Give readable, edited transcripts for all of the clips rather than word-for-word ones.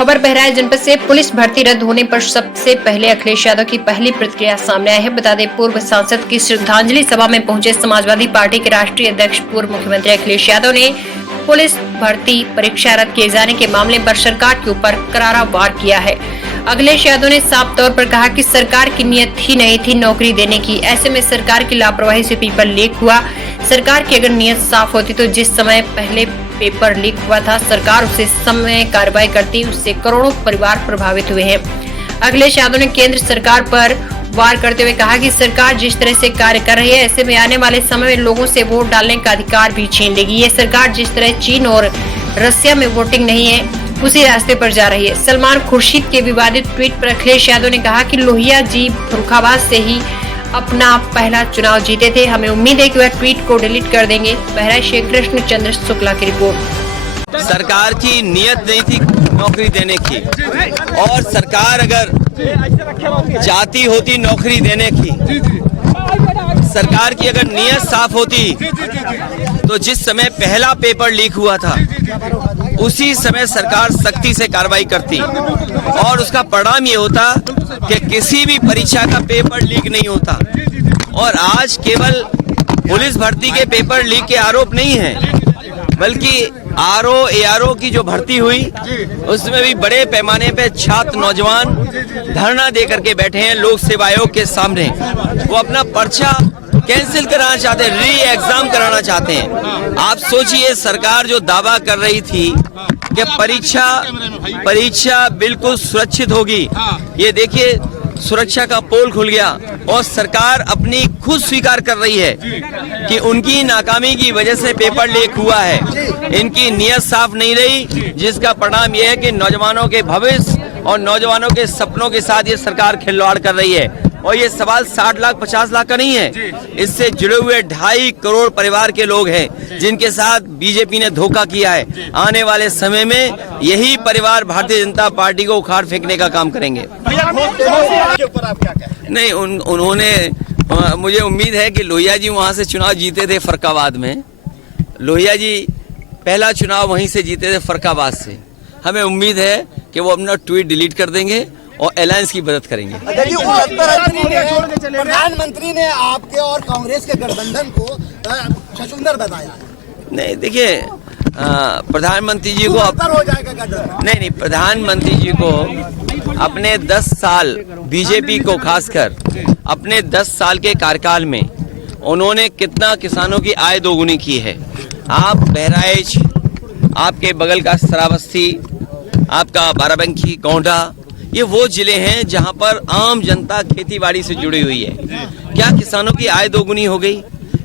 खबर बहराइच जनपद से पुलिस भर्ती रद्द होने पर सबसे पहले अखिलेश यादव की पहली प्रतिक्रिया सामने आई है। बता दें, पूर्व सांसद की श्रद्धांजलि सभा में पहुंचे समाजवादी पार्टी के राष्ट्रीय अध्यक्ष पूर्व मुख्यमंत्री अखिलेश यादव ने पुलिस भर्ती परीक्षा रद्द किए जाने के मामले पर सरकार के ऊपर करारा वार किया है। अखिलेश यादव ने साफ तौर पर कहा कि सरकार की नियत ही नहीं थी नौकरी देने की। ऐसे में सरकार की लापरवाही से पेपर लीक हुआ। सरकार की अगर नियत साफ होती तो जिस समय पहले पेपर लीक हुआ था, सरकार उसे समय कार्रवाई करती, उससे करोड़ों परिवार प्रभावित हुए हैं। अखिलेश यादव ने केंद्र सरकार पर वार करते हुए कहा कि सरकार जिस तरह से कार्य कर रही है, ऐसे में आने वाले समय में लोगों से वोट डालने का अधिकार भी छीन लेगी। ये सरकार जिस तरह चीन और रसिया में वोटिंग नहीं है, उसी रास्ते पर जा रही है। सलमान खुर्शीद के विवादित ट्वीट पर अखिलेश यादव ने कहा कि लोहिया जी फर्रुखाबाद से ही अपना पहला चुनाव जीते थे, हमें उम्मीद है कि वह ट्वीट को डिलीट कर देंगे। बहराइच से कृष्ण चंद्र शुक्ला की रिपोर्ट। सरकार की नियत नहीं थी नौकरी देने की, और सरकार अगर चाहती होती नौकरी देने की, सरकार की अगर नियत साफ होती तो जिस समय पहला पेपर लीक हुआ था उसी समय सरकार सख्ती से कार्रवाई करती, और उसका परिणाम ये होता कि किसी भी परीक्षा का पेपर लीक नहीं होता। और आज केवल पुलिस भर्ती के पेपर लीक के आरोप नहीं है, बल्कि आरओ एआरओ की जो भर्ती हुई उसमें भी बड़े पैमाने पे छात्र नौजवान धरना दे करके बैठे हैं लोक सेवा आयोग के सामने। वो अपना पर्चा कैंसिल कराना चाहते हैं, री एग्जाम कराना चाहते हैं। आप सोचिए, सरकार जो दावा कर रही थी कि परीक्षा बिल्कुल सुरक्षित होगी, ये देखिए सुरक्षा का पोल खुल गया, और सरकार अपनी खुद स्वीकार कर रही है कि उनकी नाकामी की वजह से पेपर लीक हुआ है। इनकी नियत साफ नहीं रही, जिसका परिणाम यह है कि नौजवानों के भविष्य और नौजवानों के सपनों के साथ ये सरकार खिलवाड़ कर रही है। और ये सवाल 60 लाख 50 लाख का नहीं है, इससे जुड़े हुए 2.5 करोड़ परिवार के लोग हैं जिनके साथ बीजेपी ने धोखा किया है। आने वाले समय में यही परिवार भारतीय जनता पार्टी को उखाड़ फेंकने का काम करेंगे। नहीं, उन्होंने मुझे उम्मीद है कि लोहिया जी वहां से चुनाव जीते थे फर्रुखाबाद में। लोहिया जी पहला चुनाव वहीं से जीते थे फर्रुखाबाद से। हमें उम्मीद है कि वो अपना ट्वीट डिलीट कर देंगे और अलायंस की मदद करेंगे। प्रधानमंत्री ने आपके और कांग्रेस के गठबंधन को छछूंदर बताया है। नहीं, देखिए, प्रधानमंत्री जी को हो जाएगा गठबंधन। नहीं, प्रधानमंत्री जी को अपने 10 साल बीजेपी को खासकर अपने 10 साल के कार्यकाल में उन्होंने कितना किसानों की आय दोगुनी की है। आप बहराइच, आपके बगल का श्रावस्ती, आपका बाराबंकी, गोंडा, ये वो जिले हैं जहां पर आम जनता खेतीबाड़ी से जुड़ी हुई है। क्या किसानों की आय दोगुनी हो गई?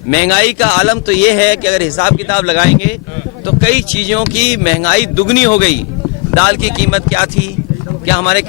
महंगाई का आलम तो ये है कि अगर हिसाब किताब लगाएंगे तो कई चीजों की महंगाई दुगनी हो गई। दाल की कीमत क्या थी, क्या हमारे